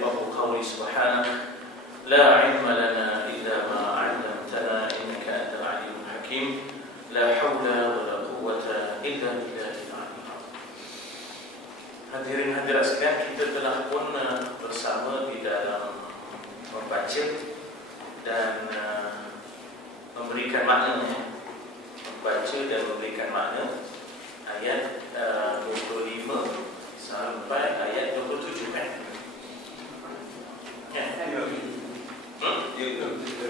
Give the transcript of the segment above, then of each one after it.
باب قوله سبحانه لا علم لنا إلا ما علمتنا إنك أنت العليم الحكيم لا حول ولا قوة إلا بالله العلي العظيم. Hadirin hadirat sekalian, kita telah pun bersama di dalam membaca dan memberikan makna, membaca dan memberikan makna ayat 25 sampai ayat 27 kan? Ya. 25,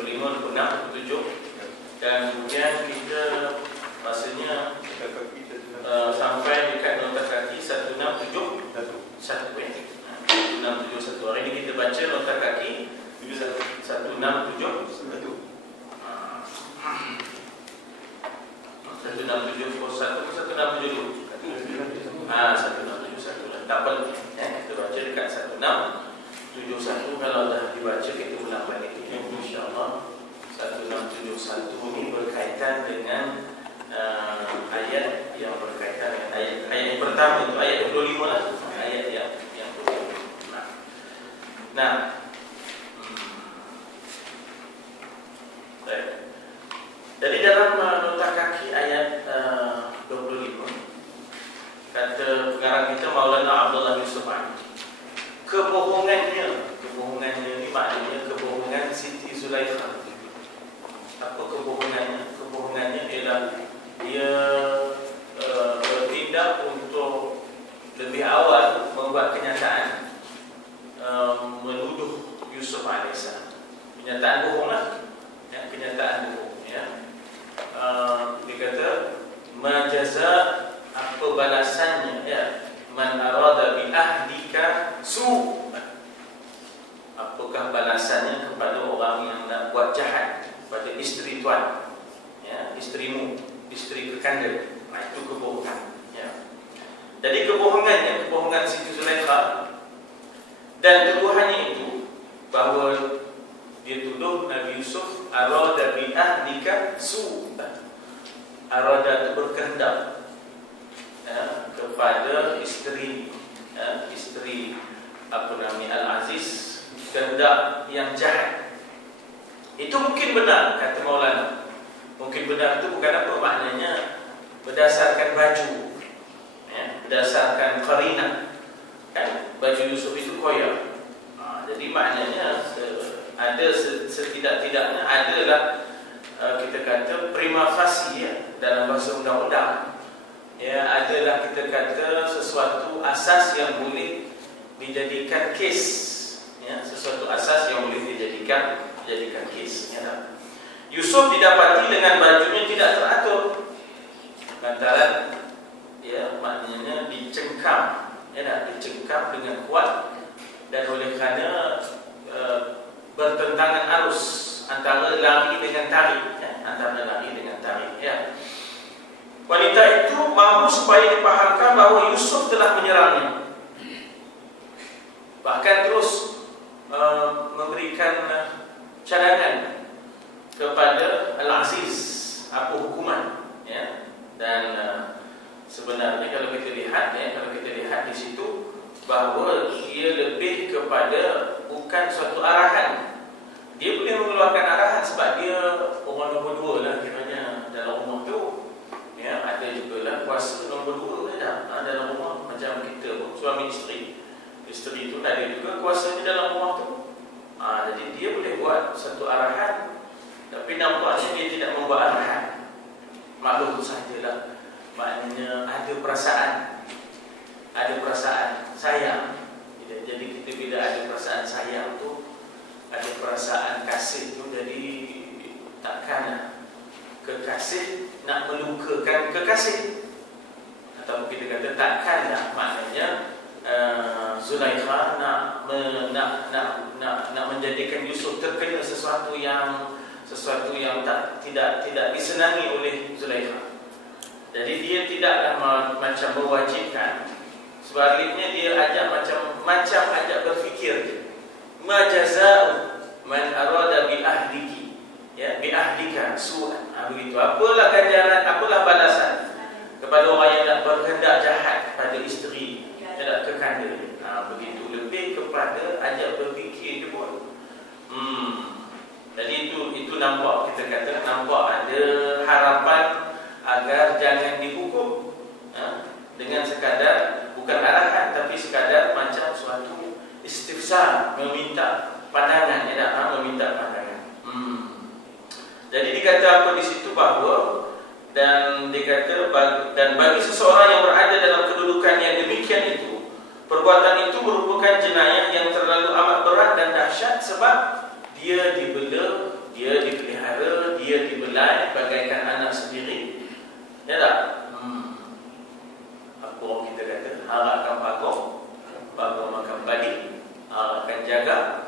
26, 27 dan kemudian kita rasanya sampai dekat nota kaki 1671 1671. Hari ini kita baca nota kaki 1671 1671 1671 tak apa kita baca dekat 1671. Kalau dah dibaca kita ulang balik insya-Allah. 1671 ini berkaitan dengan ayat yang berkaitan dengan ayat yang pertama itu ayat 25 lah, ayat yang 25. Nah, jadi dalam nota kaki ayat 25 kata pengarang kita Maulana Abdullah Yusuf Ali, kebohongannya ini maknanya kebohongan Siti Zulaikha. Apa kebohongannya? Kebohongannya ialah dia bertindak untuk lebih awal membuat kenyataan menuduh Yusuf AS. Kenyataan bohong lah, ya, kenyataan bohong. Ya. Dia kata majaza, apa balasannya, ya, man arada bi ahdika su, apakah balasannya kepada orang yang nak buat jahat pada isteri tuan, ya, isterimu, isteri kekanda. Nah, itu kebohongan, ya. Jadi kebohongan Siti Zulaikha dan tuduhannya itu bahawa dia tuduh Nabi Yusuf arada bi ahdika su, arada itu berkehendak, ya, kepada isteri, ya, isteri apa namanya Al-Aziz, kehendak yang jahat. Itu mungkin benar, kata Maulana. Mungkin benar itu bukan apa maknanya berdasarkan baju, ya, berdasarkan qarinah, kan baju Yusuf itu koyak. Jadi maknanya ada setidak-tidaknya adalah kita kata prima facie, ya, dalam bahasa undang-undang, ya, adalah kita kata sesuatu asas yang boleh dijadikan kes, ya, sesuatu asas yang boleh dijadikan kes, ya. Yusuf didapati dengan bajunya tidak teratur, lantaran, ya, maknanya dicengkam, ya, dicengkam dengan kuat, dan oleh kerana bertentangan arus antara lari dengan tarik, ya, antara lari dengan tarik, ya. Wanita itu mahu supaya dipahamkan bahawa Yusuf telah menyerangnya, bahkan terus memberikan cadangan kepada Al-Aziz apa hukuman, ya. Dan sebenarnya kalau kita lihat, ya, di situ bahawa dia lebih kepada bukan suatu arahan. Dia boleh mengeluarkan arahan sebab dia orang nombor 2 lah kiranya dalam rumah tu, ya. Ada juga lah kuasa nombor 2 dalam rumah, macam kita pun suami isteri itu ada juga kuasa di dalam rumah tu. Jadi dia boleh buat satu arahan, tapi nampaknya dia tidak membuat arahan. Maklum sajalah, maknanya ada perasaan sayang. Jadi kita bila ada perasaan sayang tu, ada perasaan kasih tu, jadi takkan kekasih nak melukakan kekasih, atau kita kata takkanlah maknanya Zulaikha nak menjadikan Yusuf terkena sesuatu yang tidak disenangi oleh Zulaikha. Jadi dia tidaklah macam mewajibkan, sebaliknya dia ajak macam ajak berfikir. Ma jaza'u man arada bi ahliki, ya, bi ahlika su'an. Begitu. Apalah ganjaran, apalah balasan kepada orang yang nak berkehendak jahat pada isteri, tidak kekanda. Begitu, lebih kepada ajak Jadi itu nampak, kita kata nampak ada harapan agar jangan dihukum dengan sekadar bukan arahan tapi sekadar macam suatu istifsar, meminta pandangan, meminta pandangan. Jadi dikata apa di situ bahawa dan dikata dan bagi seseorang yang berada dalam kedudukan yang demikian itu, perbuatan itu merupakan jenayah yang terlalu amat berat dan dahsyat sebab dia dibela, dia dipelihara, dia dibelai bagaikan anak sendiri. Ya tak? Apa kita kata? Harapkan bagong makan padi, harapkan jaga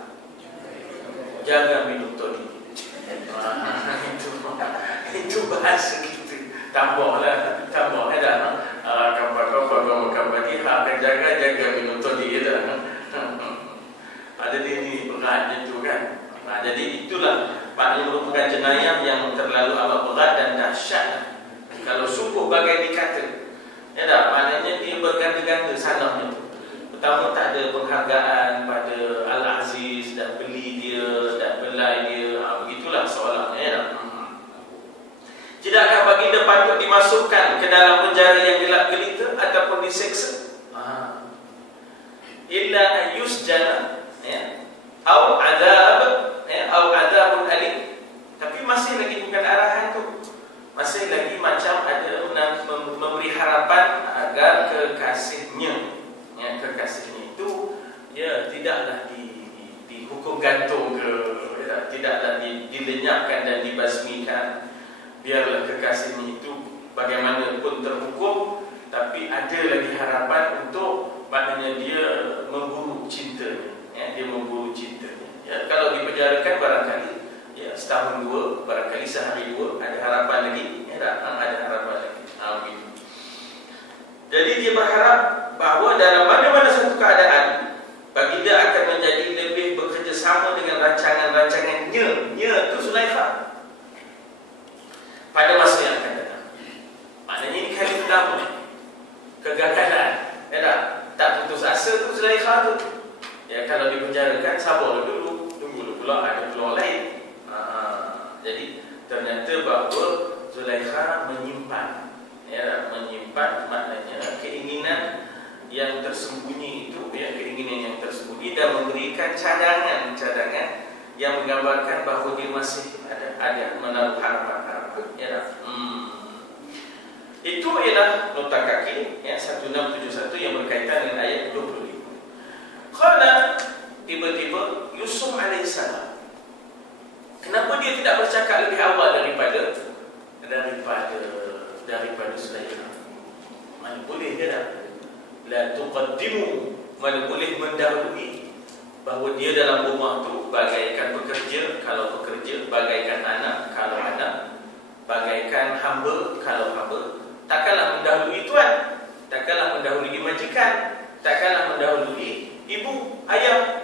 minum toddy. Itu bahasa kita. Tambahlah, dah. Harapkan bagong makan padi, harapkan jaga minum toddy. Ya tak? Ada ini beratnya tu kan. Jadi itulah maknanya merupakan jenayah yang terlalu amat berat dan dahsyat. Kalau sungguh bagai dikata, ya tak, maknanya dia berganda-ganda salahnya tu. Pertama tak ada penghargaan pada Al-Aziz dan beli dia dan belai dia. Begitulah soalannya, ya tak? Tidakkah baginda patut dimasukkan ke dalam penjara yang gelap gelita ataupun diseksa? Illa ayyusjana, ya, au adab, au adabun alim. Tapi masih lagi bukan arahan tu. Masih lagi macam ada memberi harapan agar kekasihnya, ya, kekasihnya itu ya tidaklah dihukum gantung ke, ya, tidaklah dilenyapkan dan dibasmikan. Biarlah kekasihnya itu bagaimanapun terhukum, tapi ada lagi harapan untuk maknanya dia memburu cintanya, ya, dia memburu cintanya. Ya, kalau dipenjarakan barangkali ya setahun dua, barangkali sehari dua, ada harapan lagi, ya tak? Ada harapan lagi. Amin. Jadi dia berharap bahawa dalam mana-mana satu keadaan baginda akan menjadi lebih bekerjasama dengan rancangan-rancangannya. Nya tu Zulaikha pada masa yang akan datang. Maknanya ini kali pertama kegagalan, ya tak? Tak putus asa tu Zulaikha tu. Ya, kalau dipenjarakan sabar dulu, tunggu pula ada peluang lain. Jadi ternyata bahawa Zulaikha menyimpan, ya, menyimpan maknanya keinginan yang tersembunyi itu, ya, keinginan yang tersembunyi dan memberikan cadangan yang menggambarkan bahawa dia masih ada menaruh harapan, ya. Itu ialah nota kaki, ya, 1671 yang berkaitan dengan ayat 25. Qala, tiba-tiba Yusuf alaihissalam, kenapa dia tidak bercakap lebih awal daripada Zulaikha? Mana boleh dia dah. La tuqaddimu, mana boleh mendahului bahawa dia dalam rumah tu bagaikan pekerja kalau pekerja, bagaikan anak kalau anak, bagaikan hamba kalau hamba. Takkanlah mendahului tuan, takkanlah mendahului majikan, takkanlah mendahului ibu, ayah.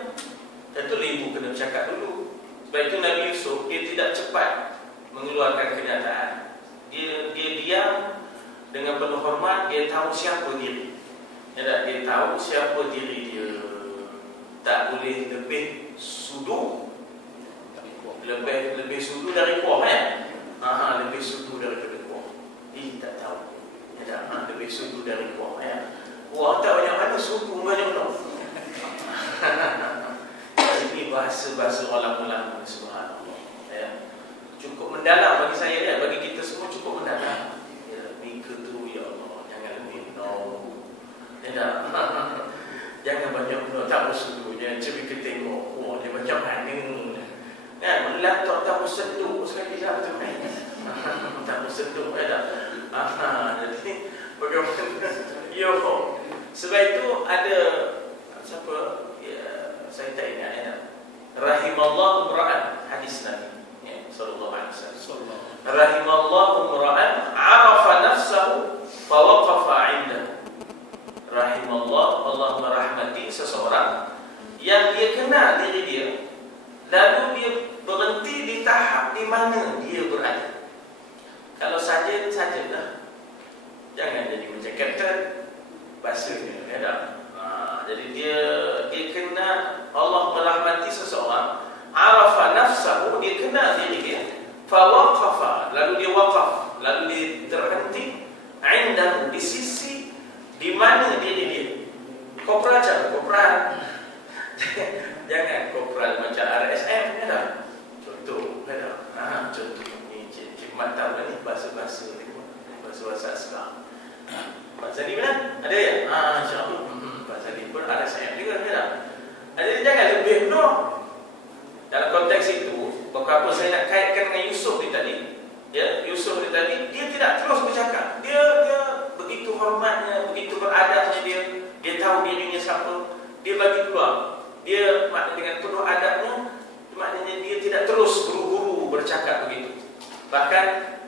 Tentulah ibu kena bercakap dulu. Sebab itu Nabi Yusuf dia tidak cepat mengeluarkan kenyataan. Dia diam dengan penuh hormat. Dia tahu siapa diri, ya, dia tahu siapa diri dia. Tak boleh lebih sudu, lebih sudu dari kuah, ya. Lebih sudu daripada kuah. Tak tahu, ya, lebih sudu dari kuah, ya. Kuah tak banyak mana, sudu banyak mana. Ini bahasa ulama-ulama, subhanallah, ya. Cukup mendalam bagi saya, ya. Bagi kita semua cukup mendalam, ya. Mika tu, ya Allah, jangan lebih, no, ya. Jangan banyak no, tak bersedunya. Cuma kita tengok, oh, dia macam mana, ya. Melatok tak bersedu sekali lah tu, tak bersedu, ya. Jadi bagaimana, yo. Sebab itu ada siapa, ya, saya tak ingat, ya. Rahimallahu imra'an, hadis Nabi, ya, sallallahu alaihi wasallam. Rahimallahu imra'an arafa nafsahu fa waqafa 'indahu. Rahimallah, Allah merahmati seseorang yang dia kenal diri dia, lalu dia berhenti di tahap di mana dia berada. Kalau saja-sajalah, jangan jadi macam kapten bahasanya, ya tak? Jadi dia kenal, Allah merahmati seseorang, arafa nafsahu, dia kenal saya nak kaitkan dengan Yusuf ni tadi. Ya, Yusuf ni tadi dia tidak terus bercakap. Dia begitu hormatnya, begitu beradabnya dia tahu dirinya siapa. Dia bagi peluang. Dia maknanya dengan penuh adabnya, maknanya dia tidak terus buru-buru bercakap begitu. Bahkan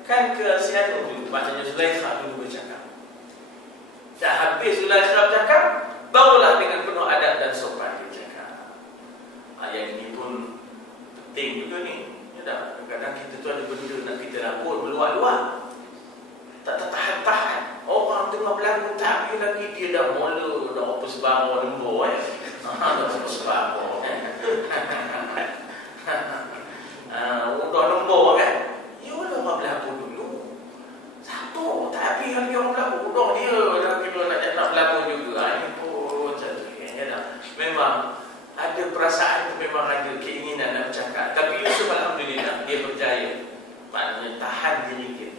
kan ke siapa dulu, maknanya Zulaikha dulu bercakap. Dah habis Zulaikha bercakap, barulah dengan penuh adab dan sopan dia cakap. Yang ini pun penting juga ni. Ya, kadang-kadang kita tu ada benda nak kita lapor meluat-luat, tak tertahan-tahan. Orang tengah berlaku tapi lagi dia dah mula dah apa sebab lembur dah sebab dah lembur kan. Ya Allah, orang berlaku dulu. Siapa tak habis lagi orang berlaku. Dah dia dah kira nak berlaku juga. Ini pun macam tu kan. Memang ada perasaan tu, memang ada keinginan nak bercakap. Tapi Yusuf alhamdulillah dia berjaya. Maknanya tahan diri dia.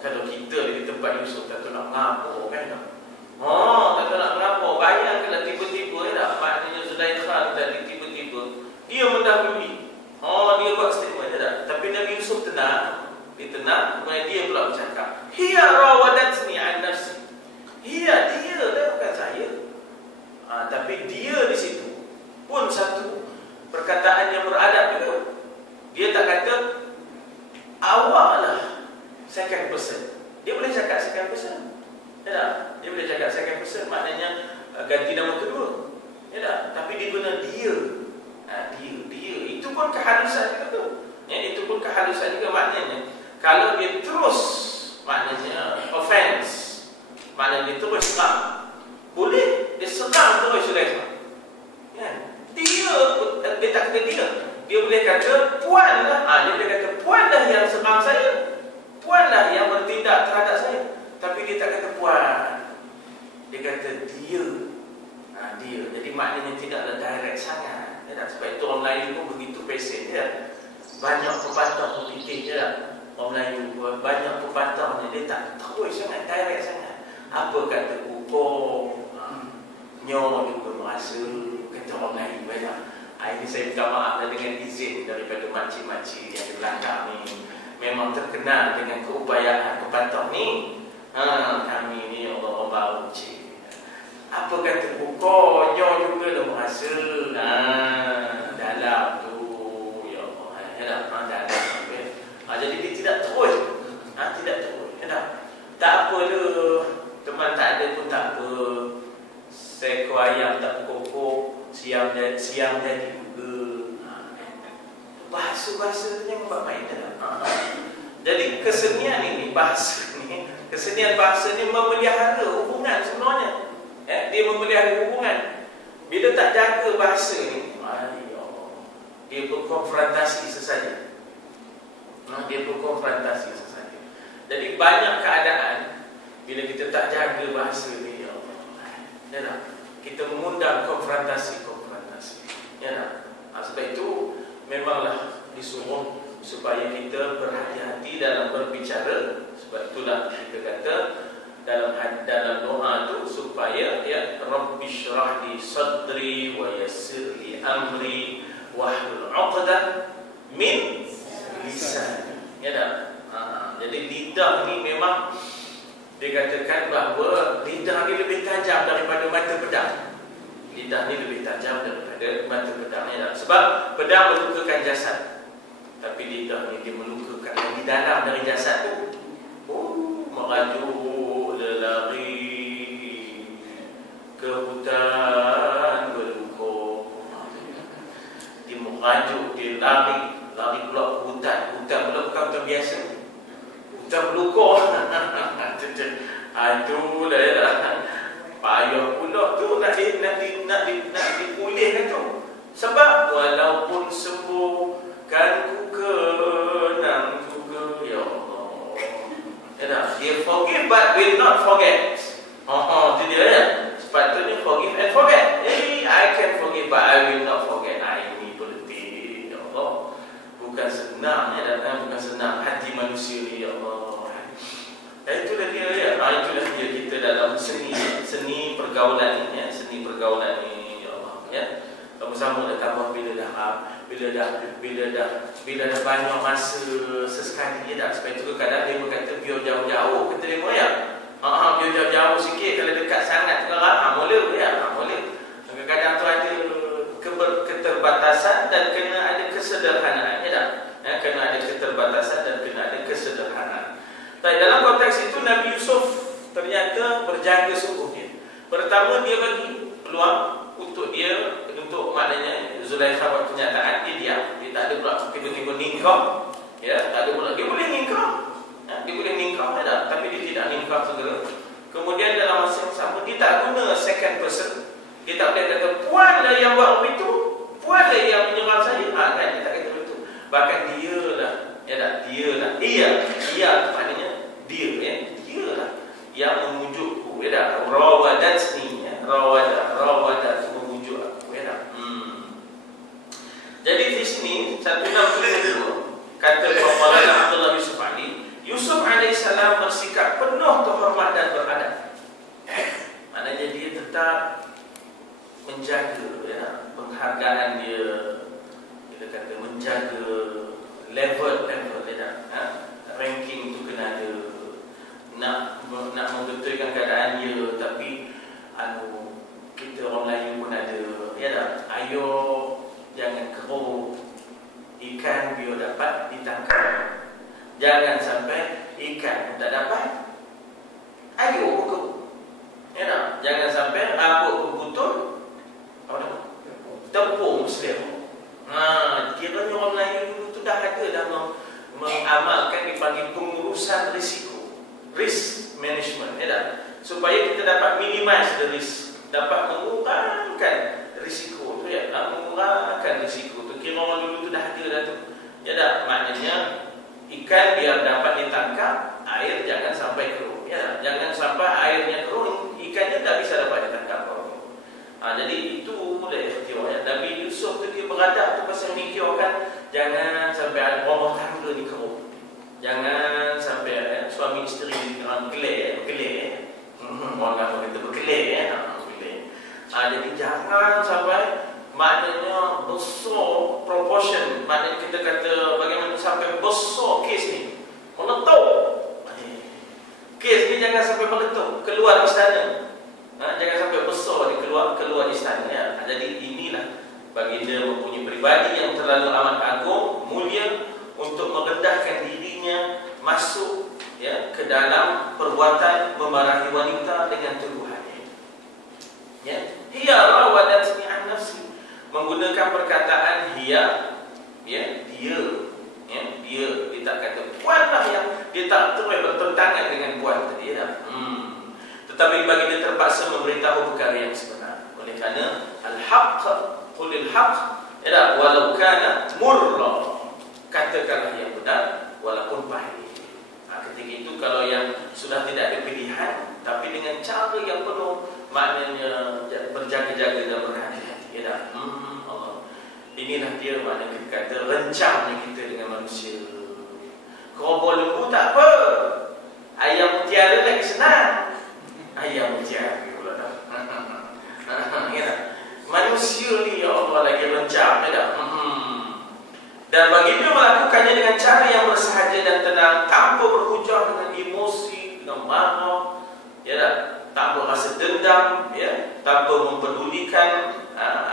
Kalau kita di tempat Yusuf tak tahu nak mengapa kan. Tak tahu nak mengapa. Bayangkanlah tiba-tiba maknanya Zulaikha tadi tiba-tiba dia mendahului. Dia buat statement tak. Tapi Nabi Yusuf tenang. Dia tenang, kemudian dia pula bercakap. Hiya rawadatni an nafsi. Dia dah bukan saya. Tapi dia di situ pun satu perkataan yang beradab juga. Dia tak kata awaklah second person. Dia boleh cakap second person. Ya tak? Dia boleh cakap second person, maknanya ganti nama kedua. Ya tak? Tapi dia guna dia. Dia. Itu pun kehalusan juga tu. Ya, itu pun kehalusan juga maknanya. Kalau dia terus maknanya offense, maknanya dia terus serang. Boleh dia serang terus Zulaikha. Kan? Dia tak kata dia. Dia boleh kata puanlah. Dia boleh kata puanlah yang serang saya. Puanlah yang bertindak terhadap saya. Tapi dia tak kata puan. Dia kata dia. Dia. Jadi maknanya tidaklah direct sangat. Sebab itu orang Melayu pun begitu pesen dia. Banyak pepatah berfikir je lah. Orang Melayu banyak pepatahnya. Dia tak terus sangat, direct sangat. Apa kata ukur, nyo juga merasa, kata orang Melayu banyak. Ini saya minta maaf dengan izin daripada makcik-makcik yang di belakang ni. Memang terkenal dengan keupayaan pepatah ni. Kami ni orang baru cik. Apa kata ukur, nyo juga dah merasa. Dalam tu, ya Allah, dalam. Jadi dia tidak terus. Tidak terus. Tak apa dah. Teman tak ada pun tak apa. Seekor ayam tak berkokok, siang jadi juga. Bahasa-bahasa yang buat main dalam. Jadi kesenian ini, bahasa ni, kesenian bahasa ni memelihara hubungan sebenarnya. Dia memelihara hubungan. Bila tak jaga bahasa ni, dia berkonfrontasi sesaja. Jadi banyak keadaan bila kita tak jaga bahasa ni, ya Allah, kita mengundang konfrontasi. Ya, sebab itu memanglah disuruh supaya kita berhati-hati dalam berbicara. Sebab itulah kita kata dalam doa tu supaya Rabbi syrah li sadri wa yassir li amri wahlul 'uqdah min lisani. Ya tak? Jadi lidah ni memang dikatakan bahawa lidah ni lebih tajam daripada mata pedang. Lidah ni lebih tajam daripada mata pedang. Ya tak? Sebab pedang melukakan jasad, tapi lidah ni dia melukakan lagi dalam dari jasad tu. Merajuk lelari ke hutan berluka. Dia merajuk, dia lari pula ke hutan. Hutan pula bukan hutan biasa, hutan berluka. Itulah ya. Payah pula tu nak dipulihkan tu. Sebab walaupun sembuh kan ku kenang juga, ya Allah. Dia forgive but will not forget. Itu dia ya. Sepatutnya forgive and forget. Jadi I can forgive but I will not forget. Ini politik, ya Allah. Bukan senang ya, bukan senang hati manusia ni, ya Allah. Itulah dia ya. Itulah dia kita dalam seni pergaulan ni ya. Seni pergaulan ni, ya Allah ya. Kamu tambah bila dah banyak masa sesekali dia dah. Sebab itu kadang dia berkata biar jauh-jauh kita tengok ya. Biar jauh-jauh sikit, kalau dekat sangat sekarang mula ya, mula. Kadang-kadang tu ada keterbatasan dan kena ada kesederhanaan ya dah. Kena ada keterbatasan dan kena ada kesederhanaan. Tapi dalam konteks itu Nabi Yusuf ternyata berjaga sungguh dia. Pertama dia bagi peluang untuk maknanya Zulaikha buat kenyataan, dia diam. Dia tak ada pula tiba-tiba nikah. Ya, tak ada pula. Dia boleh nikah. Dia boleh nikah ada, tapi dia tidak nikah segera. Kemudian dalam masa yang sama dia tak guna second person. Dia tak boleh kata puanlah yang buat begitu, puanlah yang menyerang saya. Kan dia tak kata begitu. Bahkan dialah, ya tak, dialah. Ia maknanya dia ya. Dialah yang memujukku, ya tak. Rawadatni, ya. Rawadat memujuk aku, ya tak. Jadi di sini 162 kata Maulana Abdullah Yusuf Ali, Yusuf alaihissalam bersikap penuh kehormat dan beradab. Maknanya dia tetap menjaga ya, penghargaan dia. Kita kata menjaga level dia ranking tu kena ada. Nak membetulkan keadaan dia, tapi kita orang Melayu pun ada ya tak. Ayo jangan keruk ikan biar dapat ditangkap. Jangan sampai ikan tak dapat ayo pukul. Ya tak? Jangan sampai rambut berputul tepung Muslim. Kiranya orang Melayu dulu tu dah ada dah mengamalkan dipanggil pengurusan risiko, risk management, ya tak? Supaya kita dapat minimize the risk, dapat mengurangkan risiko tu ya, mengurangkan risiko tu. Kira orang dulu tu dah ada dah tu. Ya tak? Maknanya ikan biar dapat ditangkap, air jangan sampai keruh. Ya, jangan sampai airnya keruh, ikannya tak bisa dapat ditangkap. Jadi itu mulai ikhtiar ya. Nabi Yusuf tu dia beradab tu pasal mikirkan jangan sampai ada rumah tangga ni keruh. Jangan sampai suami isteri dengan gelar. Orang kata bergelar ya. Jadi jangan sampai maknanya besar proportion, maknanya kita kata bagaimana sampai besar kes ni meletup. Kes ni jangan sampai meletup keluar istana. Jangan sampai besar dia keluar istana ya. Jadi inilah baginda mempunyai pribadi yang terlalu amat agung, mulia untuk merendahkan dirinya masuk ya ke dalam perbuatan memarahi wanita dengan tuduhannya. Ya, hiya rawadatni an nafsi, menggunakan perkataan hiya, ya, dia tak kata puanlah yang dia tak terus bertentangan dengan puan tadi ya. Tetapi baginda terpaksa memberitahu perkara yang sebenar. Oleh kerana al-haqq qulil haqq ya, walau kana murra, katakanlah yang benar walaupun pahit. Ketika itu kalau yang sudah tidak ada pilihan, tapi dengan cara yang penuh maknanya berjaga-jaga dan berhati-hati ya dah. Allah. Inilah dia makna kita kata rencangnya kita dengan manusia. Kerobol lembu tak apa, ayam mutiara lagi senang. Ayam mutiara pula dah. Ya. Manusia ni ya Allah lagi rencang ya dah. Dan baginda melakukannya dengan cara yang bersahaja dan tenang, tanpa berhujah dengan emosi, dengan marah, ya tak? Tanpa rasa dendam, ya, tanpa mempedulikan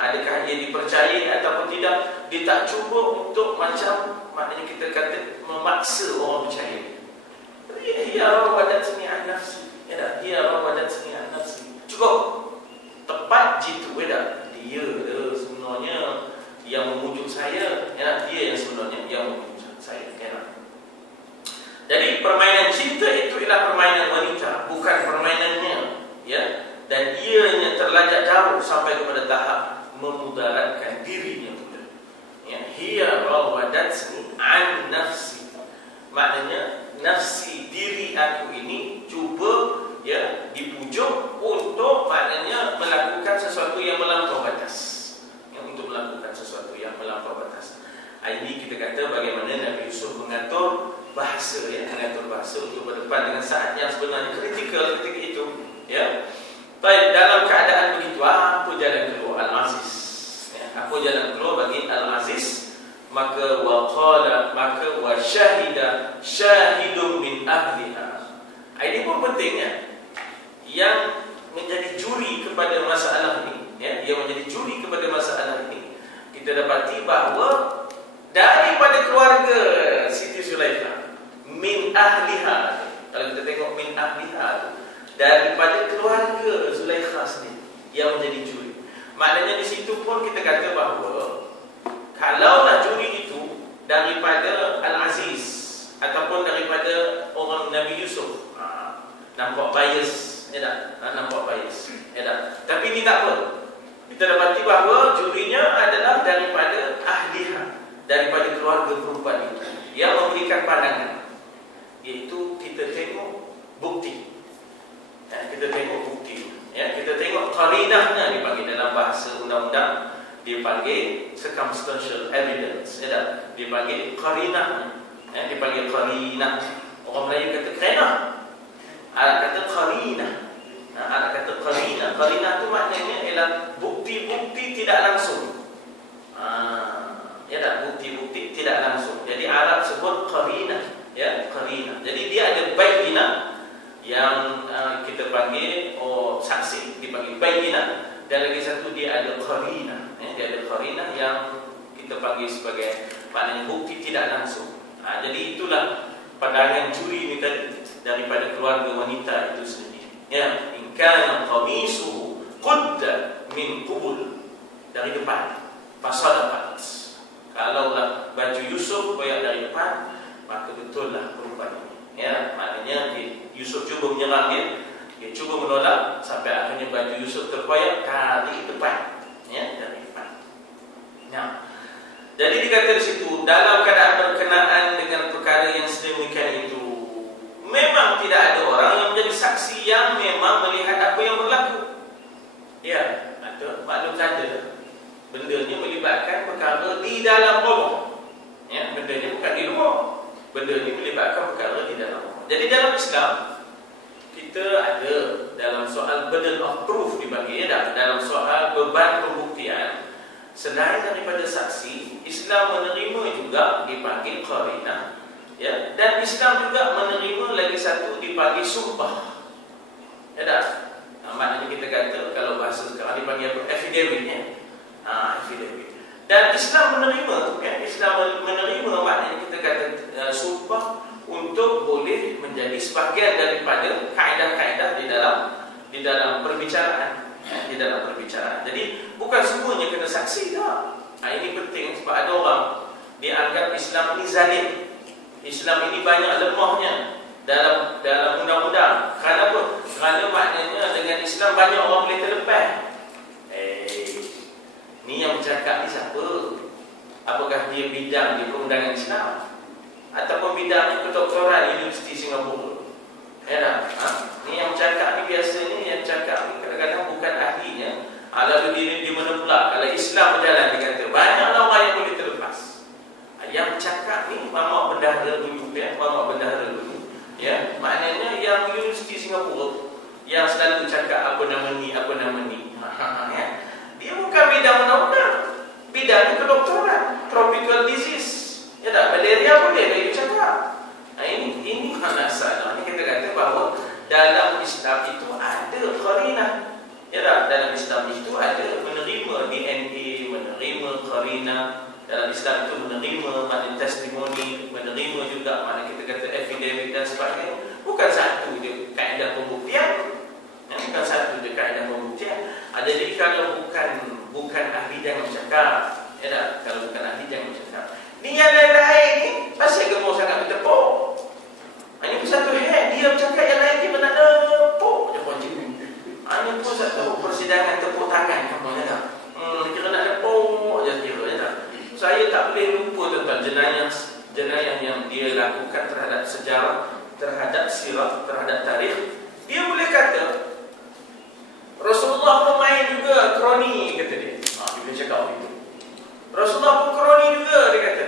adakah ia dipercayai ataupun tidak. Dia tak cuba untuk macam maknanya kita kata memaksa orang percaya. Ya rawadatni an nafsi, ya tak? Ya rawadatni an nafsi. Cukup tepat jitu ya tak? Dia sebenarnya yang memujuk saya, ya, dia yang sebenarnya yang memujuk saya, ya. Jadi permainan cinta itu ialah permainan wanita, bukan permainannya, ya. Dan ianya terlajak jauh sampai kepada tahap memudaratkan dirinya pula. Ya, hiya rawadatni an nafsi. Maknanya nafsi diri aku ini cuba ya dipujuk untuk maknanya melakukan sesuatu yang melampaui batas. Untuk melakukan sesuatu yang melampaui batas. Ini kita kata bagaimana Nabi Yusuf mengatur bahasa ya, mengatur bahasa untuk berdepan dengan saat yang sebenarnya kritikal ketika itu, ya. Baik, dalam keadaan begitu apa jalan keluar Al-Aziz? Ya, apa jalan keluar? maka waqala, maka wa syahida syahidun min ahliha. Ini pun pentingnya, yang menjadi juri kepada masalah ini, ya, yang menjadi juri kepada masalah ini, kita dapati bahawa daripada keluarga Siti Zulaikha, min ahliha. Kalau kita tengok min ahliha, daripada keluarga Zulaikha sendiri yang menjadi juri. Maknanya di situ pun kita kata bahawa kalaulah juri itu daripada Al-Aziz ataupun daripada orang Nabi Yusuf, nampak bias, ya tak? Nampak bias, ya tak? Tapi ini tak apa. Kita dapati bahawa jurinya adalah daripada ahliha, daripada keluarga perempuan itu yang memberikan pandangan, iaitu kita tengok bukti, ya, kita tengok bukti, ya, kita tengok qarinahnya, dipanggil dalam bahasa undang-undang, dipanggil circumstantial evidence, ya tak? Dipanggil qarinahnya, ya, dipanggil qarinah. Orang Melayu kata qarinah, ada kata qarinah, ada kata qarinah. Qarinah tu maknanya ialah bukti-bukti tidak langsung. Ya tak, bukti-bukti tidak langsung. Jadi Arab sebut qarinah, ya, qarinah. Jadi dia ada bayyinah yang kita panggil saksi, dipanggil bayyinah, dan lagi satu dia ada qarinah, ya, dia ada qarinah yang kita panggil sebagai maknanya bukti tidak langsung. Jadi itulah pandangan juri ini tadi daripada keluarga wanita itu sendiri. Ya, in kana qamisuhu qudda min qubul, dari depan, fasadaqat. Kalaulah baju Yusuf koyak dari depan, maka betullah perempuan ini. Ya, maknanya Yusuf cuba menyerang dia cuba menolak sampai akhirnya baju Yusuf terkoyak dari depan, ya, dari depan. Nah, jadi dikatakan di situ dalam keadaan berkenaan dengan perkara yang sedemikian itu, memang tidak ada orang yang menjadi saksi yang memang melihat apa yang berlaku. Ya, ada maklum saja benda ni melibatkan perkara di dalam rumah. Ya, benda ni bukan di luar. Benda ni melibatkan perkara di dalam rumah. Jadi dalam Islam kita ada dalam soal burden of proof dipanggil, ya, dalam soal beban pembuktian, selain daripada saksi, Islam menerima juga dipanggil qarinah, ya, dan Islam juga menerima lagi satu dipanggil sumpah, ya tak? Maknanya kita kata kalau bahasa sekarang dipanggil affidavit, ya, affidavit. Dan Islam menerima, ya, Islam menerima maknanya kita kata sumpah untuk boleh menjadi sebahagian daripada kaedah-kaedah di dalam perbicaraan, ya, di dalam perbicaraan. Jadi bukan semuanya kena saksi tak. Ini penting sebab ada orang dianggap Islam ini zalim. Islam ini banyak lemahnya dalam undang-undang. Kenapa? Kerana maknanya dengan Islam banyak orang boleh terlepas. Ni yang bercakap ni siapa? Apakah dia bidang di perundangan Islam? Ataupun bidangnya kedoktoran Universiti Singapura? Ya tak? Ni yang bercakap ni biasanya, yang bercakap ni kadang-kadang bukan ahlinya. Lalu di mana pula kalau Islam berjalan, dia kata banyaklah orang yang boleh terlepas. Yang bercakap ni mamak bendahara dulu, ya, mamak bendahara dulu, ya, maknanya yang Universiti Singapura yang selalu cakap apa nama ni, ya. Dia bukan bidang undang-undang, bidang kedoktoran, tropical disease, ya tak, malaria boleh dia cakap. Ini masalah. Ini kita kata bahawa dalam Islam itu ada qarinah, ya tak, dalam Islam itu ada menerima DNA, menerima qarinah. Dalam Islam itu menerima makna testimoni, menerima juga makna kita kata affidavit dan sebagainya. Bukan satu je kaedah pembuktian, ya, bukan satu je kaedah pembuktian. Jadi kalau bukan ahli jangan bercakap, ya tak? Kalau bukan ahli jangan bercakap. Ni yang lain-lain ni masih gemuk sangat bertepuk. Ini pun satu dia bercakap, yang lain dia benar tepuk je pun je. Ini pun satu persidangan tepuk tangan kamu, ya tak? Kira nak tepuk je kira, ya tak? Saya tak boleh lupa tentang jenayah yang dia lakukan terhadap sejarah, terhadap sirah, terhadap tarikh. Dia boleh kata Rasulullah pun main juga kroni, kata dia. Dia boleh cakap begitu. Rasulullah pun kroni juga, dia kata.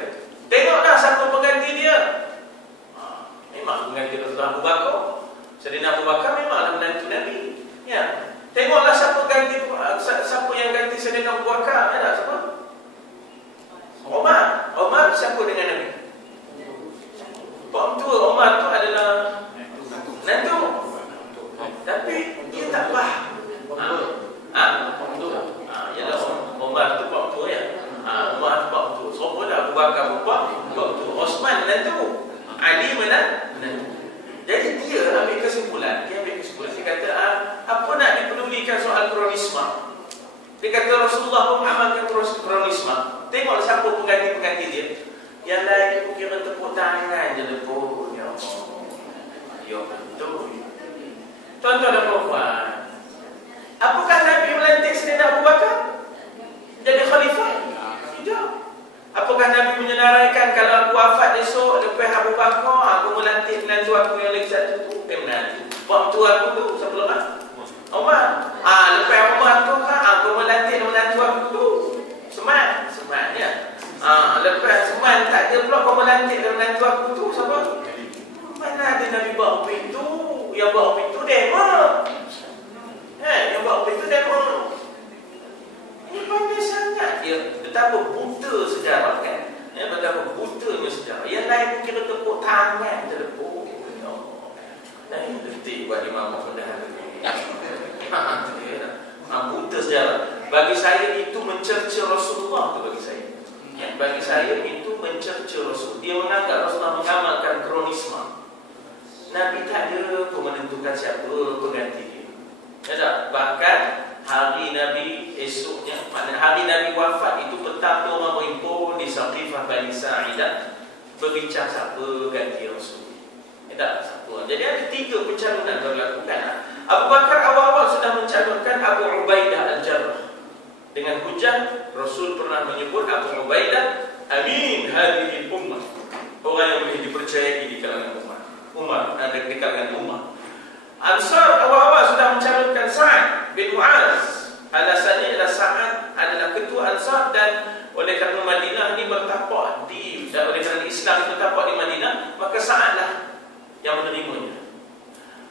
Tengoklah siapa pengganti dia. Memang pengganti Rasulullah Abu Bakar. Sayyidina Abu Bakar memanglah menantu Nabi, ya. Tengoklah siapa yang ganti Sayyidina Abu Bakar, ya tak? Siapa? Umar siapa dengan Nabi? Pak mentua Umar tu adalah menantu. Tapi dia tak faham. Ialah Umar tu pak mentua ya. Umar tu pak mentua. Siapa dah Abu Bakar pak mentua. Osman menantu. Ali menantu. Jadi dia ambil kesimpulan. Dia kata, apa nak dipedulikan soal kronisma? Dia kata Rasulullah pun amalkan kronisma. Tengok siapa pengganti-pengganti dia. Yang lain pun kira tepuk tangan je lepuk. Ya Allah. Ya betul. Tuan-tuan dan puan, apakah Nabi melantik Sayyidina Abu Bakar jadi khalifah? Tidak. Apakah Nabi menyenaraikan kalau aku wafat esok lepas Abu Bakar, aku melantik menantu aku yang lagi satu tu? Menantu. Waktu aku tu sebelum Umar. Lepas Umar tu aku melantik menantu aku tu. Semat ya. Lepas semat tak ada pula kau melantik menantu aku tu siapa? Mana ada Nabi bawa pintu? Yang bawa pintu demo. Yang bawa pintu demo. Ini pandai sangat dia. Betapa buta sejarah kan. Betapa butanya sejarah. Yang lain pun kira tepuk tangan je lepuk. Dan detik buat imam pun dah buta sejarah. Bagi saya itu mencerca Rasulullah tu bagi saya. Bagi saya itu mencerca Rasul. Dia menganggap Rasulullah mengamalkan kronisma. Nabi tak ada pun menentukan siapa pengganti dia. Tak? Bahkan hari Nabi esoknya, maknanya hari Nabi wafat itu petang tu orang berhimpun di Saqifah Bani Sa'idah berbincang siapa ganti Rasul. Tak? Siapa? Jadi ada 3 pencalonan berlakukan. Abu Bakar awal-awal sudah mencalonkan Abu Ubaidah Al-Jarrah. Dengan hujah Rasul pernah menyebut Abu Ubaidah amin hadhihi ummah, orang yang boleh dipercayai di kalangan Umar dan di kalangan ummah. Ansar awal-awal sudah mencalonkan Sa'ad bin Mu'az. Alasannya adalah Sa'ad adalah ketua Ansar dan oleh kerana Madinah ini bertapak dan oleh kerana Islam bertapak di Madinah, maka Sa'ad lah yang menerimanya.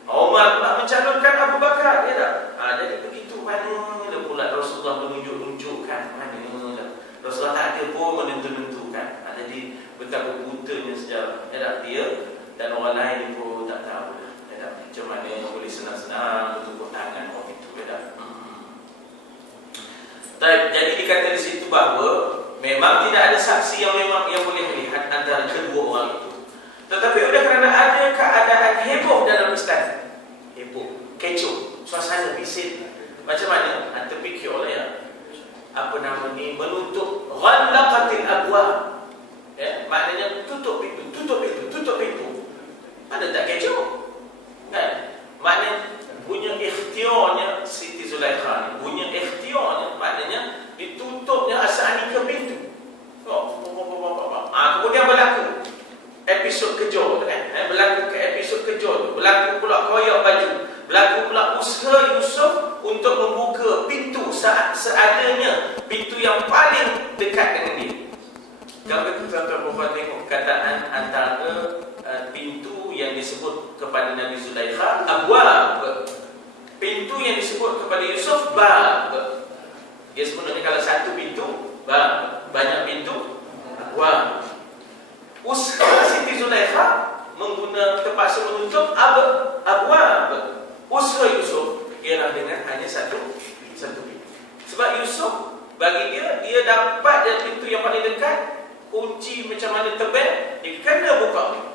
Umar pula mencalonkan Abu Bakar, ya tak? Jadi begitu mana pula Rasulullah menunjuk-nunjukkan mana Rasulullah tak ada pun menentu-nentukan. Jadi betapa butanya sejarah, ya tak? Dia dan orang lain pun tak tahu, ya tak? Macam mana boleh senang-senang bertepuk tangan orang itu, ya tak? Jadi dikata di situ bahawa memang tidak ada saksi yang boleh melihat antara kedua orang itu. Tetapi oleh kerana ada keadaan heboh dalam istana, heboh, kecoh, suasana bising, macam mana? Terfikir oleh menutup ghallaqatil abwab. Maknanya tutup pintu. Ada tak kecoh? Kan? Maknanya punya ikhtiarnya Siti Zulaikha, punya ikhtiarnya maknanya ditutupnya asal ke pintu. Kemudian berlaku episod kejut kan? Berlaku ke episod kejut, berlaku pula koyak baju, berlaku pula usaha Yusuf untuk membuka pintu seadanya, pintu yang paling dekat dengan dia. Kalau tuan-tuan tengok kataan antara pintu yang disebut kepada Nabi Zulaikha abwab, pintu yang disebut kepada Yusuf bab. Dia sebenarnya kalau satu pintu bab, banyak pintu abwab. Usaha Siti Zulaikha terpaksa menutup abwab. Usaha Yusuf ialah dengan hanya satu pintu. Sebab Yusuf bagi dia dapat dari pintu yang paling dekat, kunci macam mana tebal, dia kena buka.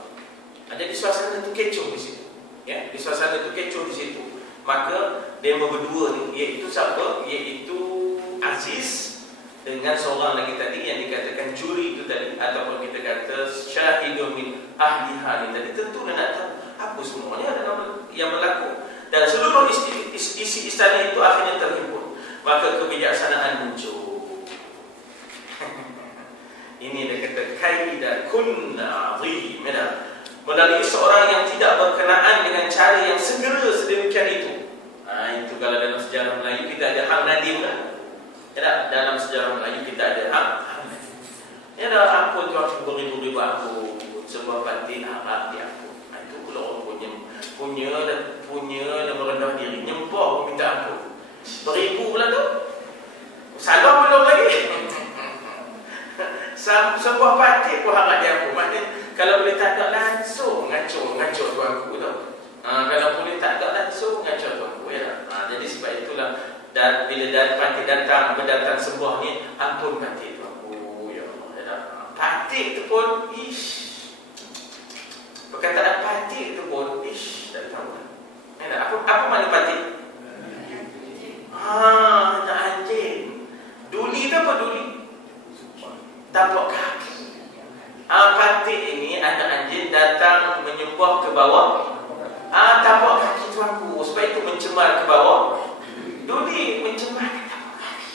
Jadi suasana tu kecoh di situ. Ya, di suasana tu kecoh di situ. Maka demo berdua ni iaitu siapa? Iaitu Aziz dengan seorang lagi tadi yang dikatakan juri itu tadi, ataupun kita kata syahidun min ahliha ni tadi. Tentu dia nak tahu apa semuanya yang berlaku, dan seluruh isi istana itu akhirnya terhimpun. Maka kebijaksanaan muncul. Ini dia kata kaidan kunna azim, melalui seorang yang tidak berkenaan dengan cara yang segera sedemikian itu. Itu kalau dalam sejarah Melayu kita ada hang nadim kan? Ya, dalam sejarah Melayu kita ada hang. Ya dah, ampun tu aku beri-beri aku sebuah pantin harap dia aku. Itu kalau orang punya dan merendah diri, nyempah minta ampun. Beribu pula tu. Salam belum lagi. Sebuah patik pun hangat dia pun. Maknanya kalau boleh tak ada langsung ngacur tuanku tau. Kalau boleh tak ada langsung ngacur tuanku ya. Jadi sebab itulah bila patik berdatang sebuah ni, ampun patik tuanku ya Allah ya. Patik tu pun perkataan patik tu pun tak tahu. Apa makna patik? Anak anjing. Duli tu apa duli? Tapak kaki. Patik ini anak anjing datang menyembah ke bawah tapak kaki tuanku. Sebab itu mencemar ke bawah. Duli mencemar ke tapak kaki.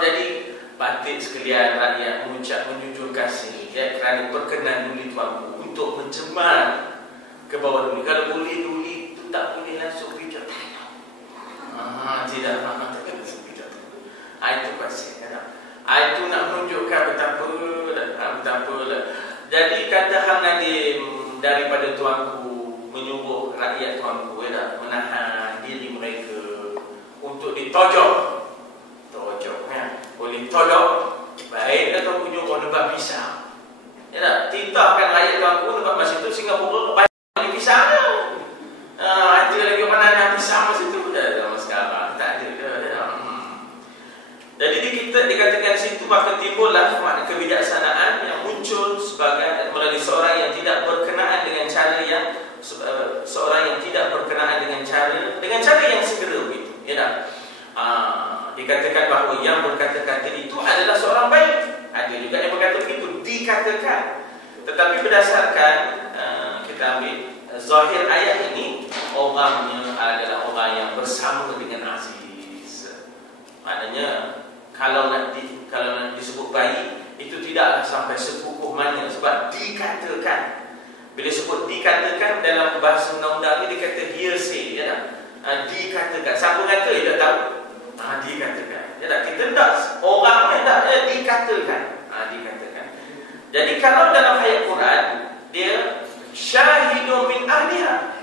Jadi patik sekalian rakyat mengucap menjunjung kasih ya, kerana berkenan duli tuanku untuk mencemar ke bawah duli. Kalau boleh duli itu tak boleh langsung pijak. Tidak langsung pijak. Itu pasti kan. Itu nak menunjukkan betapa. Jadi kata Hang Nadim daripada tuanku menyuruh rakyat tuanku ya, menahan diri mereka untuk ditojok ya. Boleh todok baik atau menyuruh nebak pisang ya tak? Titahkan rakyat tuanku nebak masa itu Singapura banyak pisang ada lagi mana ada pisang masa itu dah sekarang tak ada dah. Jadi kita dikatakan situ maka timbullah makna kebijaksanaan yang muncul sebagai melalui seorang yang tidak berkenaan dengan cara dengan cara yang segera begitu ya tak? Dikatakan bahawa yang berkata-kata itu adalah seorang baik. Ada juga yang berkata begitu, dikatakan. Tetapi berdasarkan kita ambil zahir ayat ini, orangnya adalah orang yang bersama dengan Aziz. Maknanya kalau nak disebut baik, itu tidaklah sampai sepupuh mana. Sebab dikatakan. Bila sebut dikatakan dalam bahasa undang-undang ini dikata hearsay ya tak? Dikatakan. Siapa kata dia tak tahu? Dikatakan. Ya tak? Kita tak orangnya tak dikatakan. Dikatakan. Jadi kalau dalam ayat Quran dia syahidun min ahliha.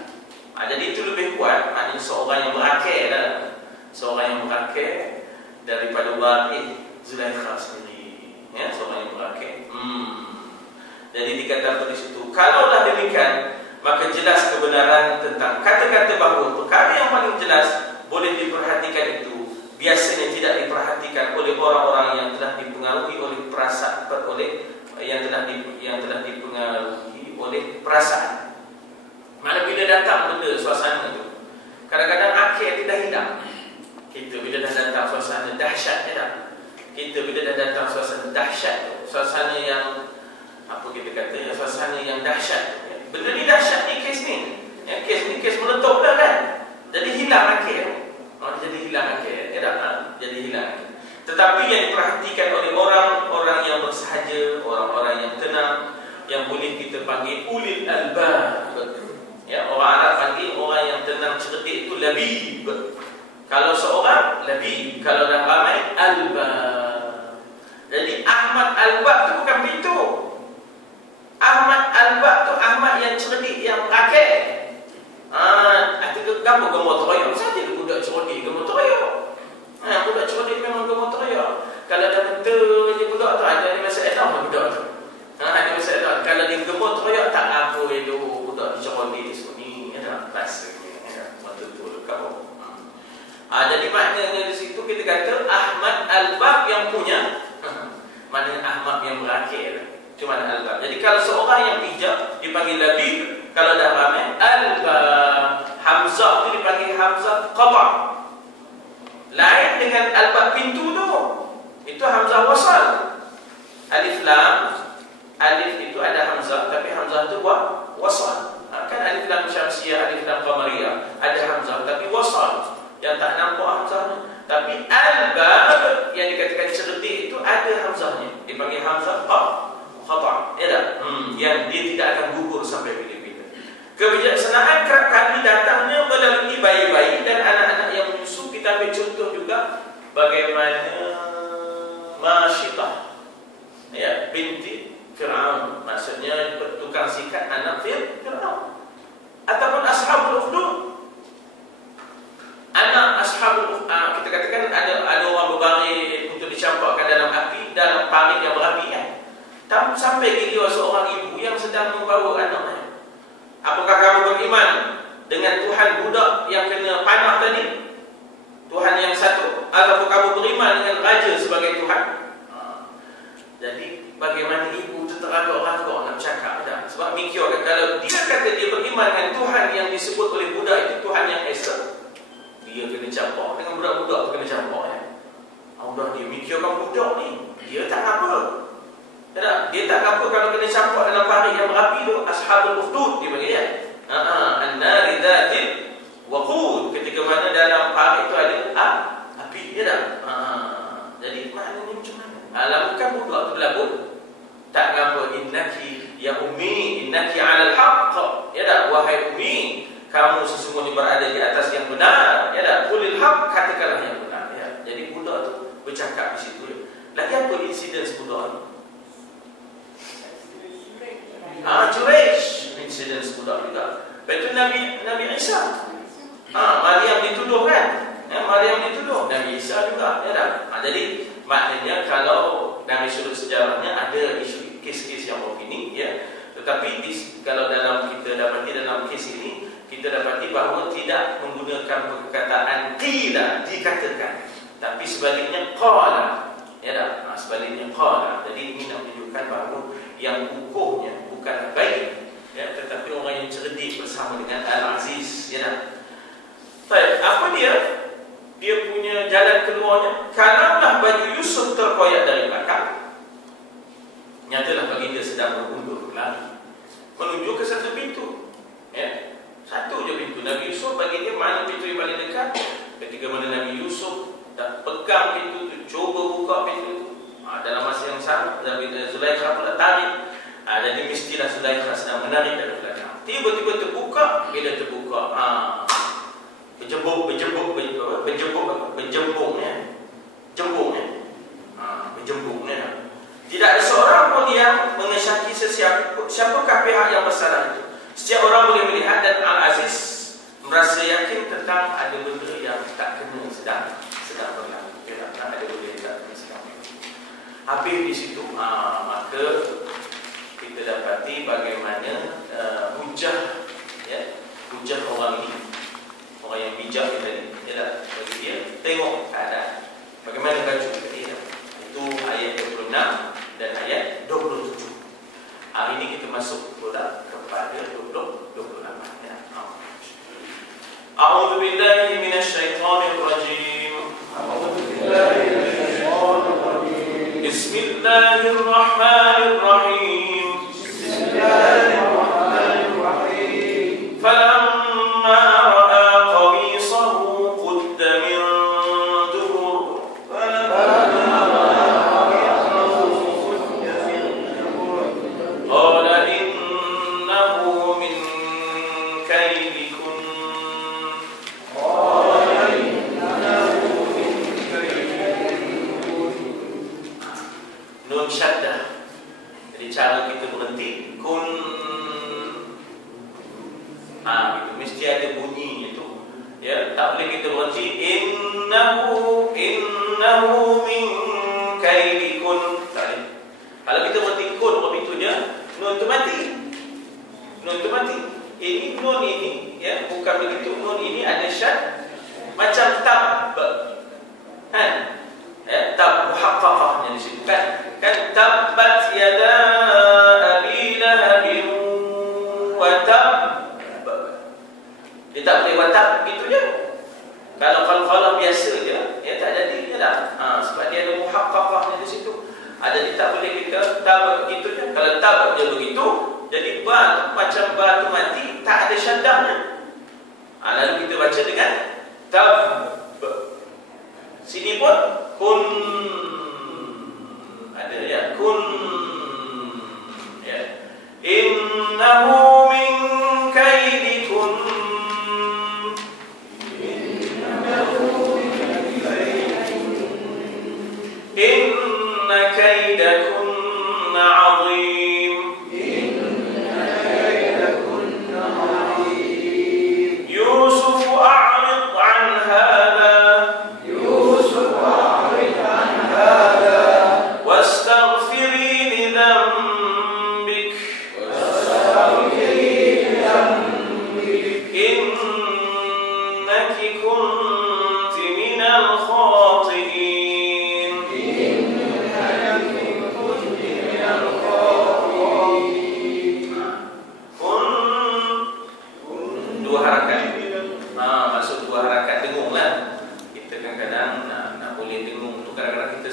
Jadi itu lebih kuat. Maknanya seorang yang berakil lah. Seorang yang berakil daripada Waqi Zulaikha sendiri. Ya, seorang yang berakil. Jadi dikatakan di situ, kalaulah demikian, maka jelas kebenaran tentang kata-kata bahawa perkara yang paling jelas boleh diperhatikan itu biasanya tidak diperhatikan oleh orang-orang yang telah dipengaruhi oleh perasaan yang telah dipengaruhi oleh perasaan. Mana bila datang benda suasana itu, kadang-kadang akhir kita hilang. Kita bila dah datang suasana dahsyat kita bila dah datang suasana dahsyat, suasana yang apa kita kata, suasana yang dahsyat. Benda ni dahsyat ni kes ni. Kes ni kes meletup dah kan. Jadi hilang akhir. Jadi hilang akhir. Jadi hilang. Tetapi yang diperhatikan oleh orang-orang yang bersahaja, orang-orang yang tenang, yang boleh kita panggil ulil albab. Ya, orang Arab panggil orang yang tenang cerdik itu labib. Kalau seorang labib, kalau dah ramai albab. Jadi Ahmad albab tu bukan pintu. Ahmad albab tu Ahmad yang cerdik, yang berakil. Artikel gambar gemar teroyak saja budak cerdik gemar teroyak. Budak cerdik memang gemar teroyak. Kalau dah betul je budak tu ada masalah budak tu. Ada masalah. Kalau dia gemar teroyak tak apa itu budak cerdik di sini ada rasanya. Betul kau. Jadi maknanya di situ kita kata Ahmad albab yang punya. Maknanya Ahmad yang berakil. Cuma albab. Jadi kalau seorang yang bijak dipanggil labib, kalau dah ramai albab. Hamzah tu dipanggil Hamzah qata'. Lain dengan albab pintu tu. Itu Hamzah wasal. Alif lam, alif itu ada Hamzah, tapi Hamzah tu wasal. Kan alif lam syamsiyah, alif lam qamariyah, ada Hamzah tapi wasal. Yang tak nampak Hamzahnya. Tapi albab yang dikatakan cerdik itu ada Hamzahnya. Dipanggil Hamzah qata'. Ya tak? Yang dia tidak akan gugur sampai bila-bila. Kebijaksanaan kerap kali datangnya melalui bayi-bayi dan anak-anak yang menyusu. Kita ambil contoh juga bagaimana Masyitah ya, binti Fir'aun. Maksudnya tukang sikat anak Fir'aun. Ataupun Ashabul Ukhdud. Anak Ashabul Ukhdud, kita katakan ada orang berbaring untuk sampai gila seorang ibu yang sedang membawa anaknya. Apakah kamu beriman dengan Tuhan budak yang kena panah tadi, Tuhan yang satu, atau kamu beriman dengan raja sebagai Tuhan? Jadi bagaimana ibu tu teragak-agak nak bercakap dah. Sebab mikir kalau dia kata dia beriman dengan Tuhan yang disebut oleh budak itu Tuhan yang esa, dia kena campur dengan budak-budak tu, kena campur ya. Allah dia mikirkan budak ni, dia tak apa. Dia tak apa kalau kena campur dalam parit yang berapi tu, ashabul ukhdud dia panggil ya. An-nari dzatil waqud, ketika mana dalam parit tu ada api ya dah. Jadi maknanya macam mana? Bukan budak tu berlabut tak ngapa, innaki ya ummi innaki 'alal haqq ya dah, wahai ummi kamu sesungguhnya berada di atas yang benar ya dah, qulil haqq, katakanlah yang benar ya. Jadi budak tu bercakap di situ ya. Lagi apa insiden budak ni? Jurayj, insiden budak juga. Betul Nabi Isa. Maryam dituduh kan? Maryam dituduh, Nabi Isa juga ya dah. Jadi maknanya kalau dari sudut sejarahnya ada isu kes-kes yang begini ya. Tetapi kalau dalam kita dapati dalam kes ini, kita dapati bahawa tidak menggunakan perkataan qila, dikatakan, tapi sebaliknya qala ya dah. Sebaliknya qala. Jadi ini nak menunjukkan bahawa yang hukumnya bukan baik ya, tetapi orang yang cerdik bersama dengan Al-Aziz ya dah. Baik, apa dia? Dia punya jalan keluarnya. Kalaulah baju Yusuf terkoyak dari belakang, nyatalah baginda sedang berundur lari menuju ke satu pintu ya. Satu je pintu. Nabi Yusuf bagi dia mana pintu yang paling dekat. Ketika mana Nabi Yusuf dah pegang pintu tu, cuba buka pintu tu, dalam masa yang sama Zulaikha pula tarik. Jadi mestilah Zulaikha sedang menarik dari belakang. Tiba-tiba terbuka. Bila terbuka, berjembung ya. Tidak ada seorang pun yang mengesyaki siapakah pihak yang bersalah itu. Setiap orang boleh melihat dan Al-Aziz merasa yakin tentang ada benda yang tak kena sedang berlaku. Ada benda yang tak kena sedang berlaku. Habis di situ, maka kita dapati bagaimana hujah ya, hujah orang ini, orang yang bijak tadi ialah bagi dia tengok keadaan bagaimana baju tadi ya. Itu ayat 26 dan ayat 27. Hari ini kita masuk pula kepada 28 ya. A'udzu billahi minasyaitonir rajim. Bismillahirrahmanirrahim. Falamma cara kita berhenti kun itu mesti ada bunyi itu ya, tak boleh kita berhenti innahu min kaidikun. Kalau kita berhenti kun begitu je, nun tu mati. Ini nun ini ya, bukan begitu. Nun ini ada syad macam tab kan ya, tab muhaqqaqah yang disebutkan kan, tabbat yada abi lahabin wa tab. Dia tak boleh watak begitu je. Kalau biasa je ya, tak jadi je dah. Sebab dia ada muhaqqaqahnya di situ. Jadi tak boleh kita tab begitu je. Kalau tab je begitu, jadi ba macam batu mati, tak ada syaddahnya. Lalu kita baca dengan tab. Sini pun kun ada ya, kun ya, innahu min kaidikun, inna kaidakunna azim, Yusuf a'rid an hadha واستغفري لذنبك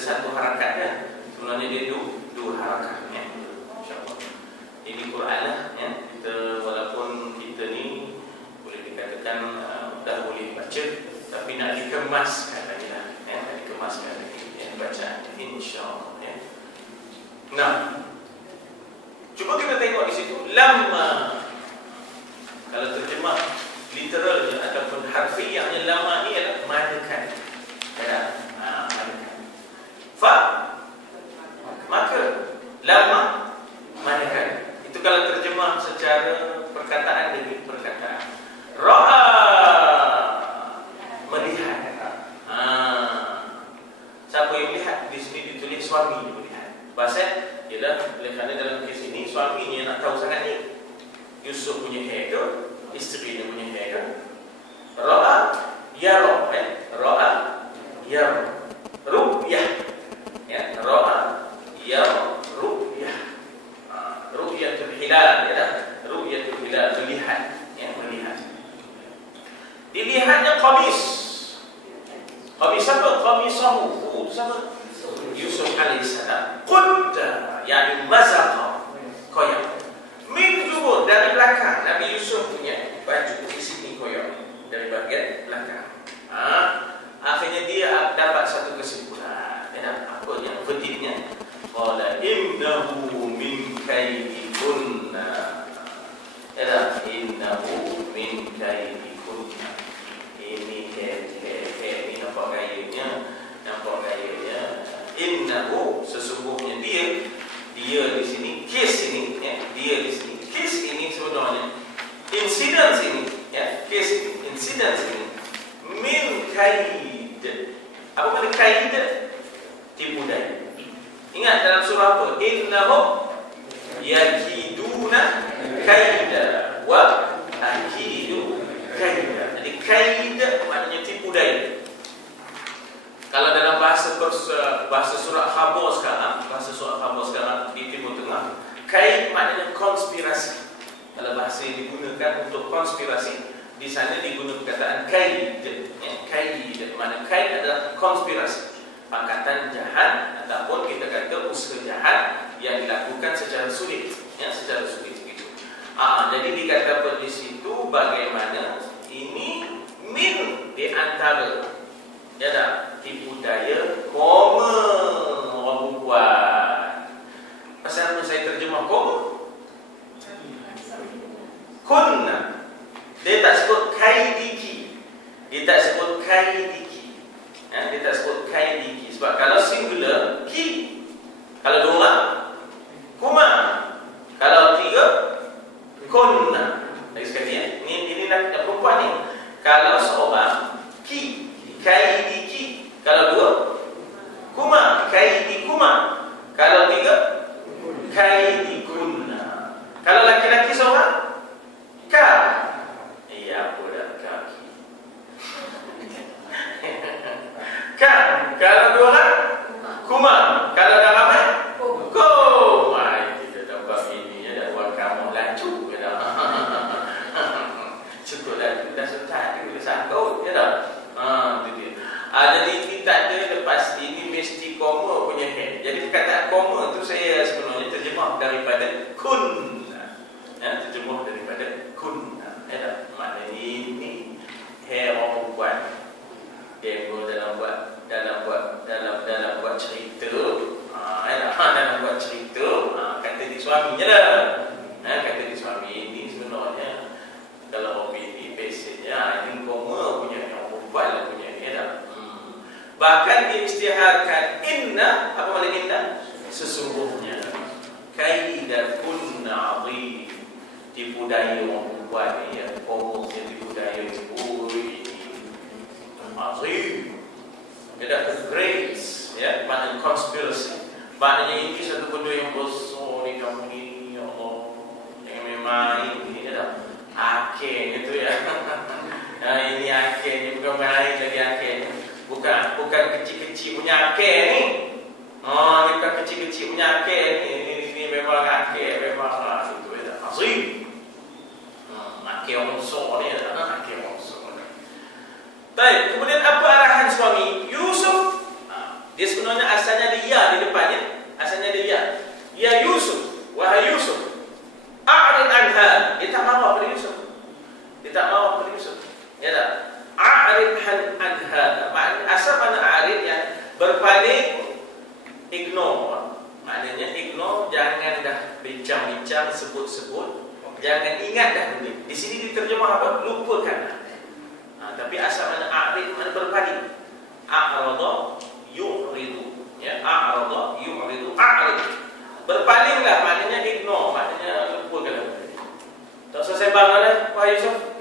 satu harakatnya. Sebenarnya dia dua harakat ya. InsyaAllah. Ini Quran lah ya. Kita walaupun kita ni boleh dikatakan dah boleh baca, tapi nak dikemaskan lagi lah ya. Nak dikemaskan lagi ya, bacaan insyaAllah ya. Nah, cuba kita tengok di situ lama. Kalau terjemah literalnya ataupun harfiahnya, lama ni adalah manakan. Ya, manakan. Fa, maka lama manakan. Itu kalau terjemah secara perkataan demi perkataan. Ra'a, melihat. Siapa yang melihat? Di sini ditulis suami yang melihat. Bahasa ialah kerana dalam kes ini suaminya nak tahu sangat ni Yusuf punya hair ke, isteri dia punya hair ke. Ra'a yara, ra'a yara, ru'yah ya, ra'a yara, ru'yah, ru'yatul hilal ya, ru'yatul hilal, melihat ya, melihat. Dilihatnya qamis. Qamis apa? Qamisahu, sama Yusuf alaihissalam. Qudda, yani mazaqa, koyak. Min dubur, dari belakang. Nabi Yusuf punya baju di sini koyak, dari bahagian belakang. Akhirnya dia dapat satu kesimpulan. Apa yang verdiktnya? Qala innahu min kaidikunna. Innahu min kaidikunna. Ini ini nampak gayanya. Innahu, sesungguhnya dia di sini, kes ini ya, dia di sini, kes ini sebenarnya incident ini ya, kes ini, incident ini min kaid. Apa makna kaid? Tipu daya. Ingat dalam surah apa? Innahum yakiduna kaida wa akidu kaida. Jadi kaid maknanya tipu daya. Kalau dalam bahasa surat khabar sekarang, di Timur Tengah, kaid maknanya konspirasi. Kalau bahasa yang digunakan untuk konspirasi, di sana digunakan perkataan kaid. Kaid maknanya kaid adalah konspirasi, angkatan jahat ataupun kita kata usaha jahat yang dilakukan secara sulit, ya, secara sulit begitu. Jadi dikatakan di situ bagaimana ini min di antara ya dah tipu daya koma orang perempuan. Pasal apa saya terjemah koma? Kunna. Dia tak sebut kaidiki. Dia tak sebut kaidiki. Dia tak sebut kaidiki. Sebab kalau singular ki. Kalau dua orang kuma. Kalau tiga kunna. Lagi sekali ya. Ini nak perempuan ni. Kalau seorang ki. Kaidiki. Kalau dua kuma, kaidikuma. Kalau tiga kaidikunna. Kalau laki-laki seorang ka. Iya, budak kaki. Ka. Kalau dua orang kuma. Kalau dah ramai kuma. Kita dapat ini ya, dah buat kamu laju ya dah. Cukup dah setat dia sangkut ya dah. Jadi kita ada lepas ini mesti koma punya head. Jadi perkataan koma tu saya sebenarnya terjemah daripada kun. Ya, terjemah daripada kun. Ya, maknanya ini hair orang buat. Dia dalam buat cerita. Dalam buat cerita, kata di suaminya lah. Kata di suami ini sebenarnya kalau orang ini biasanya ini koma punya orang buat lah punya ni dah. Bahkan diisytiharkan inna, apa makna inna? Sesungguhnya kaidakunna azim. Tipu daya orang perempuan ni ya, komosnya tipu daya azim. Dia dah great ya, makna conspiracy. Maknanya ini satu benda yang besar ni kamu ni, ya Allah. Jangan main ni dah. Akhir itu ya. Ini akhir ni bukan main lagi akhir ni. Bukan kecil-kecil punya akhir ni. Ini bukan kecil-kecil punya akhir ni. Ini memang akhir, memang itu ya. Azim. Akhir orang besar ni ya. Akhir orang besar ni. Baik, kemudian apa arahan suami Yusuf? Dia sebenarnya asalnya dia ya di depannya. Asalnya dia ya. Ya Yusuf, wahai Yusuf, a'rid anha. Dia tak marah pada Yusuf. Dia tak marah pada Yusuf. Ya tak? A'rid anha. Asal mana a'rid yang berpaling, ignore. Maknanya ignore, jangan dah bincang-bincang, sebut-sebut. Jangan ingat dah dulu. Di sini diterjemah apa? Lupakan. Tapi asal mana a'rid, mana berpaling. A'rada yu'ridu. Ya, a'rada yu'ridu. A'rid. Berpalinglah, maknanya ignore, maknanya lupakan. Tak usah sembang lah, wahai Yusuf.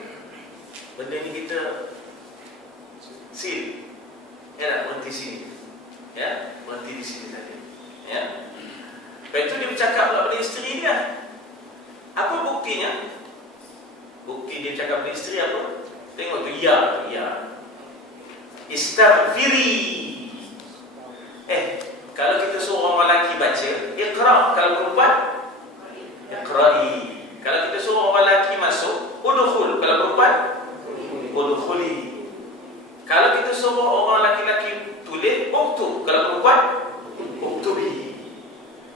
Benda ni kita seal. Ya tak? Berhenti sini. Ya, berhenti di sini tadi. Ya. Lepas itu dia bercakap pula pada isteri dia. Apa buktinya? Bukti dia bercakap pada isteri apa? Tengok tu, ya. Istaghfiri. Kalau kita suruh orang lelaki baca, iqra. Kalau perempuan, iqra'i. Kalau kita suruh orang lelaki masuk, udkhul. Kalau perempuan, udkhuli. Kalau kita suruh orang lelaki tulis, uktub. Kalau perempuan, uktubi.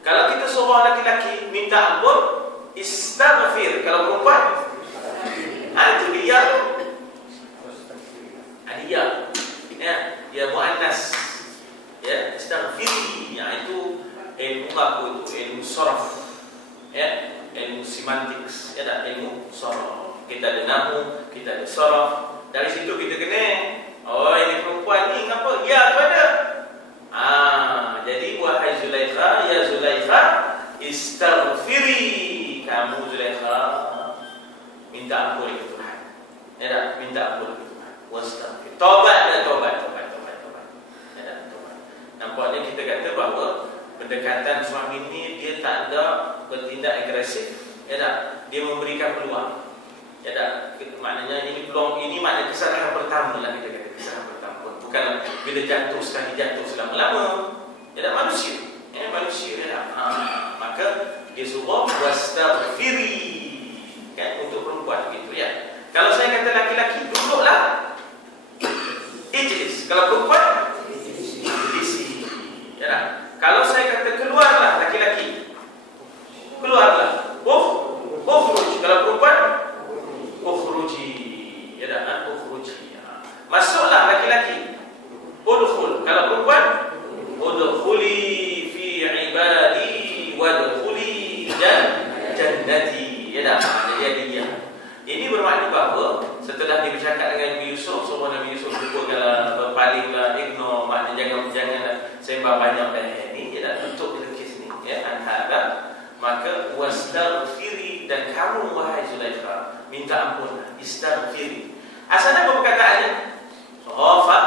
Kalau kita suruh orang lelaki minta ampun, istaghfir. Kalau perempuan, itu dia. Dia. Ya muannas. Ya, istaghfiri. Ya, itu ilmu apa itu? Ilmu saraf. Ya, ilmu semantics. Ya, ilmu saraf. Kita ada nahu, kita ada saraf. Dari situ kita kena, oh ini perempuan ni apa? Ya, tu ada. Jadi wahai Zulaikha, ya Zulaikha, istaghfiri. Kamu Zulaikha minta ampun kepada Tuhan. Ya tak? Minta ampun kepada Tuhan. Wastaghfir. Taubat. Ya tak? Taubat. Nampaknya kita kata bahawa pendekatan suami ni dia tak ada bertindak agresif. Ya tak? Dia memberikan peluang. Ya tak? Maknanya ini peluang, ini maknanya kesalahan pertama lah, kita kata kesalahan pertama. Bukan bila jatuh sekali jatuh selama-lama. Ya tak? Manusia. Ya, manusia. Ya tak? Maka dia suruh wastaghfiri. Kan? Untuk perempuan gitu ya. Kalau saya kata laki-laki, duduklah. Ijlis. Kalau perempuan, ijlisi. Ya tak? Kalau saya kata keluarlah laki-laki, keluarlah. Ukhruj. Kalau perempuan, ukhruji. Ya tak? Ukhruji. Masuklah laki-laki. Udkhul. Kalau perempuan, udkhuli fi ibadi wadkhuli jannati. Ya tak? Dia. Ini bermakna bahawa setelah dia bercakap dengan Nabi Yusuf, semua Nabi Yusuf lupakanlah, berpalinglah, ignore, maknanya jangan sembah banyak dan ini. Ya tak? Tutup kita kes ni. Ya, anhada. Maka wastaghfiri, dan kamu wahai Zulaikha minta ampun. Istaghfiri. Asalnya apa perkataannya? Ghafar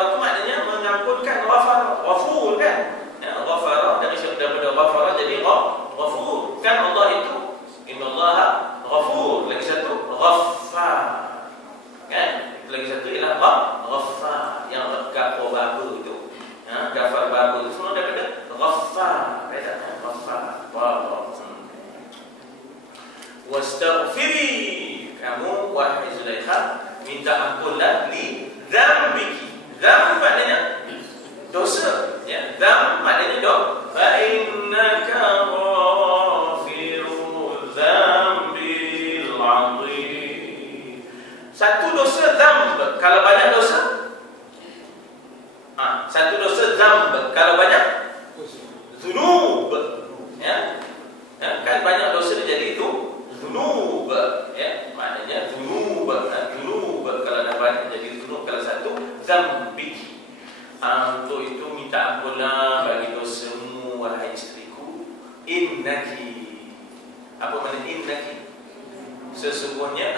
itu maknanya mengampunkan. Ghafur kan? Ya, ghafar daripada ghafar jadi ghafur. Kan Allah itu innallaha ghafur. Lagi satu ghaffar. Kan? Lagi satu ialah ghaffar, yang gafar babu itu. Ya, gafar babu itu semua daripada ghaffar. Ghaffar. Wastaghfiri, kamu wahai Zulaikha minta ampunlah li dzambiki. Dzamb maknanya dosa. Ya, dzamb maknanya dosa. Fa innaka ghafirul dzambil 'azim. Satu dosa dzamb, kalau banyak dosa. Satu dosa dzamb, kalau banyak dzunub. Ya. Kan banyak dosa jadi itu dzunub. Ya, maknanya dzunub. Kalau dah banyak jadi dzunub. Kalau satu dzambik. Untuk itu minta ampunlah bagi dosamu wahai isteriku. Innaki. Apa makna innaki? Sesungguhnya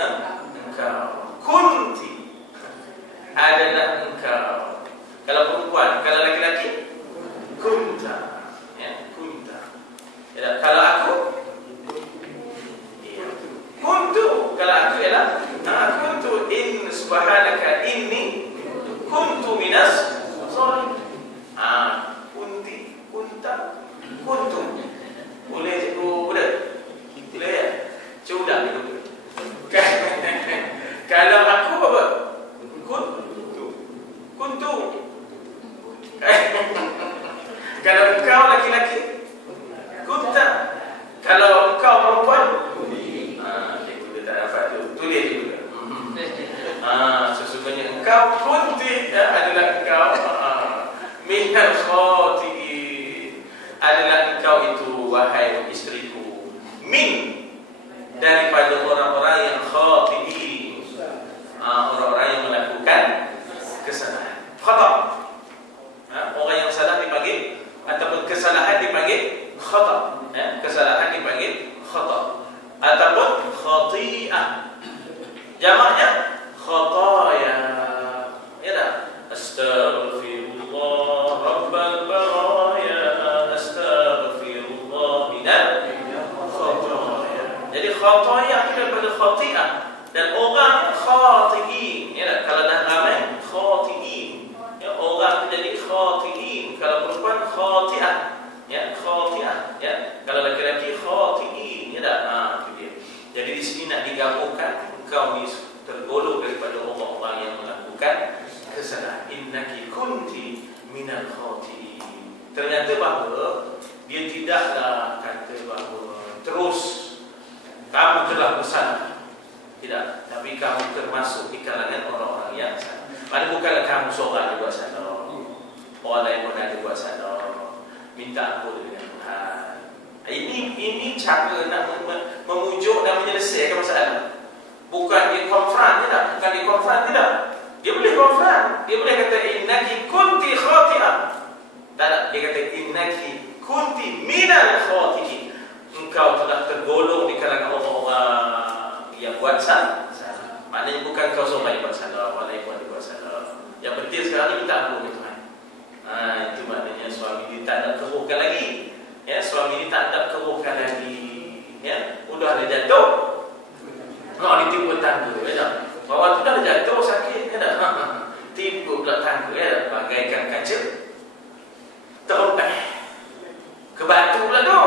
engkau. Kunti. Adalah engkau. Kalau perempuan, kalau laki-laki, kunta. Ya, kunta. Ya, kalau aku, ya, kuntu. Kalau aku ialah kuntu. In subhanaka inni kuntu minas sholihin. Kunti, kunta, kuntu. Boleh cikgu budak? Boleh ya? Cuba gitu. Kalau aku apa? Kuntu. orang khati'in, ya, kalau dah ramai khati'in, ya, orang jadi khati'in, kalau perempuan khati'ah, ya, khati'ah, ya, kalau laki-laki khati'in, ya dah, itu dia. Jadi di sini nak digabungkan, engkau ni tergolong daripada orang-orang yang melakukan kesalahan. Innaki kunti minal khati'in. Ternyata bahawa dia tidaklah kata bahawa terus kamu telah bersalah. Tidak, tapi kamu termasuk di kalangan orang-orang yang salah. Mana bukanlah kamu seorang yang buat salah. Orang lain pun ada buat salah. Minta ampun dengan Tuhan. Ini cara nak memujuk dan menyelesaikan masalah. Bukan dia konfront, tidak. Bukan dia konfront, tidak. Dia boleh konfront. Dia boleh kata innaki kunti khati'ah. Tak ada. Dia kata innaki kunti minal khati'in. Engkau telah tergolong di kalangan orang-orang yang buat salah. Maknanya bukan kau seorang yang buat salah, orang lain pun ada buat salah. Yang penting sekarang ni minta ampun ke Tuhan. Itu maknanya suami ni tak nak keruhkan lagi. Ya, suami ni tak nak keruhkan lagi. Ya, udah ada jatuh. Ditipu tangga, ya tak? Bawah tu dah jatuh sakit, ya tak? Tipu pula tangga, ya, bagaikan kaca terempeh ke batu pula tu.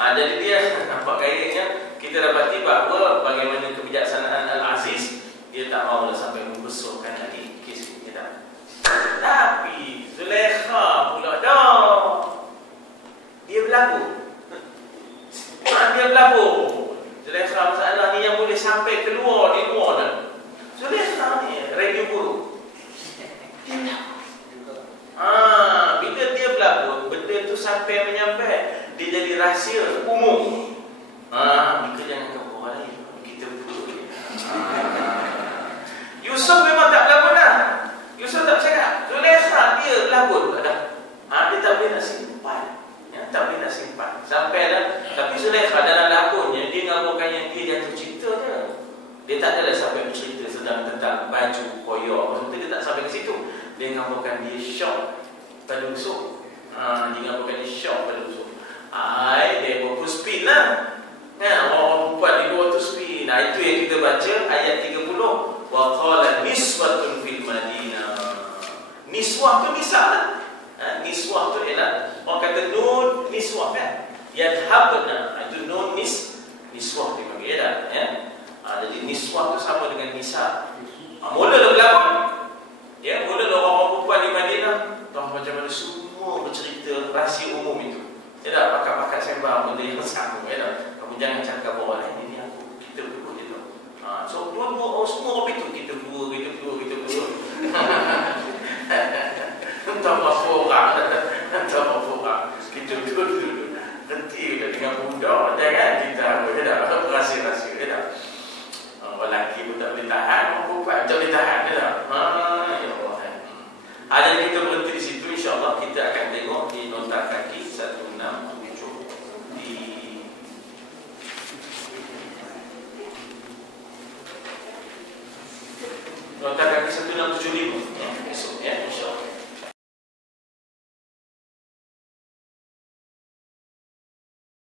Jadi dia nampak gayanya. Kita dapati bahawa bagaimana kebijaksanaan Al-Aziz, dia tak mahu sampai membesarkan lagi kes ini, tak? Tapi Zulaikha pula dah, dia berlaku. Dia berlaku. Zulaikha masalah ni yang boleh sampai keluar di luar dah. Zulaikha ni radio guru. Dia berlaku. Bila dia berlaku, benda tu sampai menyampai, dia jadi rahsia umum. Kita jangan ke orang lain, kita pun. Yusuf memang tak berlaku dah. Yusuf tak cakap. Zulaikha dia berlaku dah. Dia tak boleh nak simpan. Ya, tak boleh nak simpan. Sampai dah. Tapi Zulaikha dalam lakonnya, dia ngaburkan yang dia jatuh cinta dia. Dia tak adalah sampai bercerita sedang tentang baju koyak. Maksudnya dia tak sampai ke situ. Dia ngaburkan dia syok pada musuh. Dia ngaburkan dia syok pada musuh. Dia berapa speed lah. Orang perempuan di luar tu speed. Itu yang kita baca ayat 30. Wa qala niswatun fil Madinah. Niswah tu nisa lah. Niswah tu ialah orang kata nun niswah kan. Yadhabna. Itu nun niswah dipanggil dah, ya. Jadi niswah tu sama dengan nisa. Mula dah berlaku. Ya, mula dah orang perempuan di Madinah. Tahu macam mana semua bercerita rahsia umum itu. Ya dah, pakat-pakat sembang benda yang sama, ya dah. Kamu jangan cakap orang lain, ini aku, kita berdua je tu. So dua-dua semua orang itu, kita berdua. Entah berapa orang, kita berdua. Nanti dengan budak, jangan kita apa, ya dah, rahsia-rahsia, ya dah. Orang lelaki pun tak boleh tahan, orang perempuan tak boleh tahan, ya dah. Ya Allah. Jadi kita